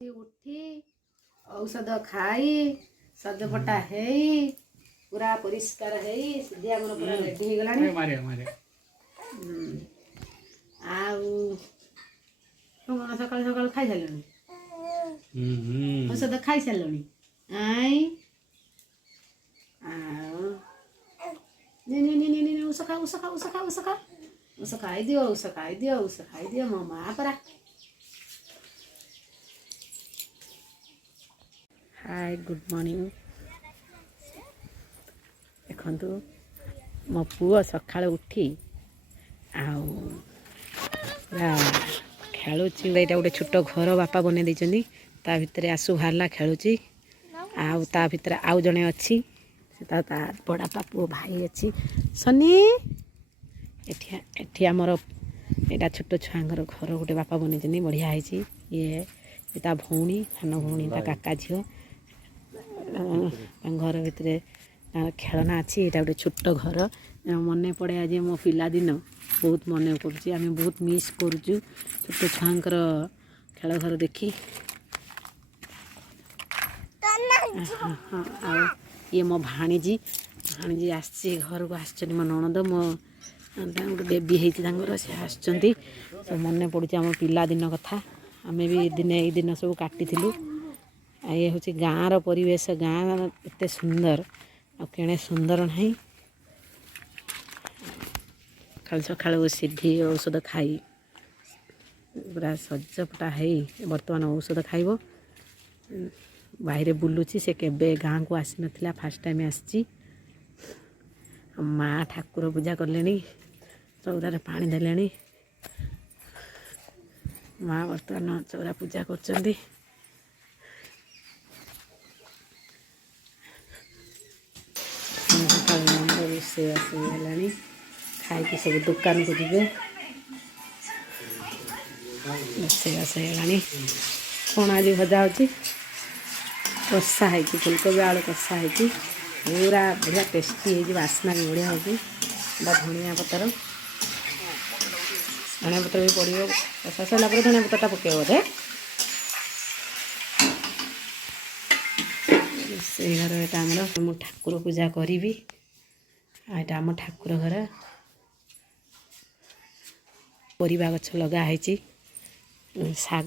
उठी औषध खाई सजपटा हेई पूरा परिष्कार हेई सिद्धि आमर पूरा रेडी हो गलानी मारे मारे सकाल सकाल खाई सारलुनी औषध खाई सारलुनी आई उस खाई दियो मो माँ परा। हाय गुड मॉर्निंग देखु मो पुओ सकाळ उठी खेलुची यहाँ गोटे छोट घर बापा बन देती ता भितर आसु बाहरला खेलुची ता भितर आउ जड़े अच्छी बड़ा पुओ भाई अच्छी सनी एठी आमर यहाँ छोट छुआर घर गोटे बापा बन बढ़िया है ये ता भौणी सान भौणी ता काका झील घर भितर खेलना अच्छी यहाँ गोटे छोट घर मन पड़े आज मो पिला दिन बहुत मन करें बहुत मिस करुचु छोट छुआर खेल घर देखी हाँ ये मो भाणीजी भाणीजी आसी घर को आस मो नणद मो बेबी होती से आस मन पड़ू आम पिला दिन कथा आम भी दिन सब काटी ये हूँ गाँव परिवेश गाँ एत सुंदर आने सुंदर ना खाली सका सिद्धि औषध खाई पूरा सजपटा है बर्तमान औषध खाइब बाहर बुलूची से केबे गाँ को आसी नथिला फास्ट टाइम आसी माँ ठाकुर पूजा कले चौरारे पानी देले माँ बर्तमान चौरा पूजा कर रोषेई खाई सब दुकान को जी रोषेईबास कौन आज भजा हो कषा है फुलकोबी आलू कषा है पूरा बढ़िया टेस्टी है बास्ना भी बढ़िया हो धनिया पतर भी पड़ो कषा सरला धनिया पतर पक बोधे से घर यहाँ आम ठाकुर पूजा करी यहाँ आम ठाकुर घर परिवा गछ लगाई शाग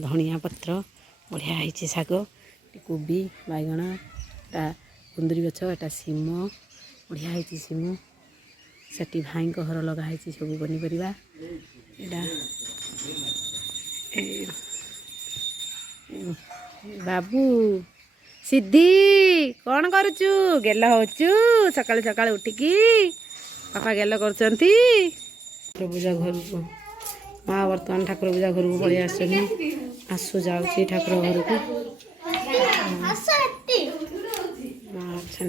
धनिया पत्र बढ़िया है शाग कोबी बैगण एटा कुंदरी गछ एटा सीम बढ़िया है सीम से भाई घर लगाई सब पनीपरिया बाबू सिद्धि कौन करुचु गेल होचु सकाल सकाल उठिकी पापा गेल कर पूजा घर को माँ बर्तमान ठाकुर पूजा घर को पलि आसु जाऊँगी ठाकुर घर को माँ अच्छा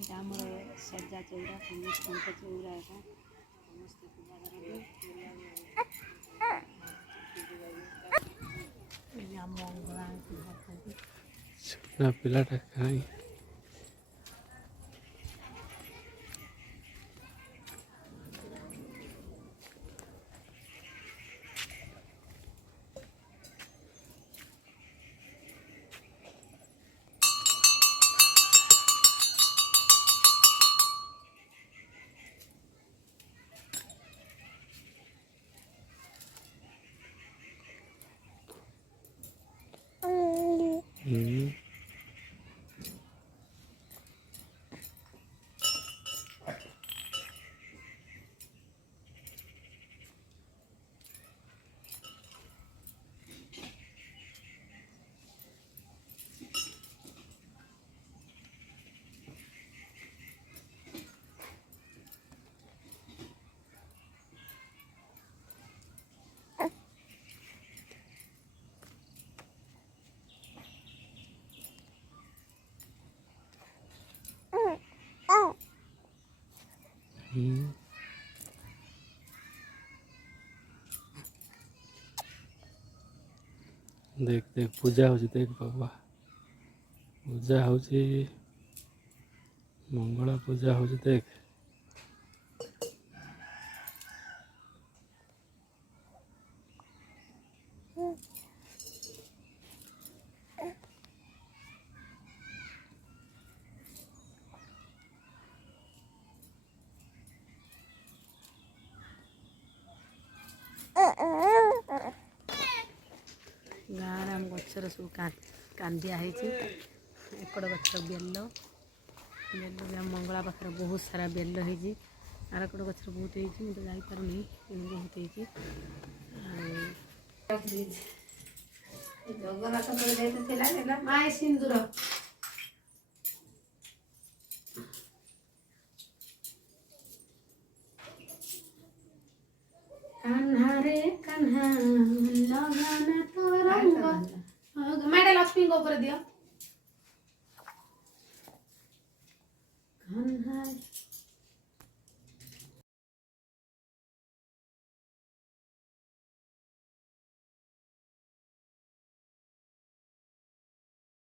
ଏଇଟା ଆମର ସଜା ଚଉରା ସମସ୍ତଙ୍କ ଚଉରା ଏକା ସମସ୍ତେ ପୂଜା କରନ୍ତି। ଆମ ମଙ୍ଗଳା ପୂଜା କରନ୍ତି। ଛୋଟ ପିଲାଟା କାହିଁ देख देख पूजा हो देख बाबा पूजा हो मंगला पूजा हो देख ଗାଁରେ ଆମ ଗଛର ସବୁ କାନ୍ଦିଆ ହେଇଛି। ଏକଡ଼ ଗଛର ବେଲ ବି ଆମ ମଙ୍ଗଳା ପାଖରେ ବହୁତ ସାରା ବେଲ ହେଇଛି। ଆରକଡ଼ ଗଛର ବହୁତ ହେଇଛି, ମୁଁ ତ ଯାଇପାରୁନି, ବହୁତ ହେଇଛି। ମାଏ ସିନ୍ଦୁର कान्हा रे कान्हा लगाना तो रंग मैडा लक्ष्मी को ऊपर दियो कान्हा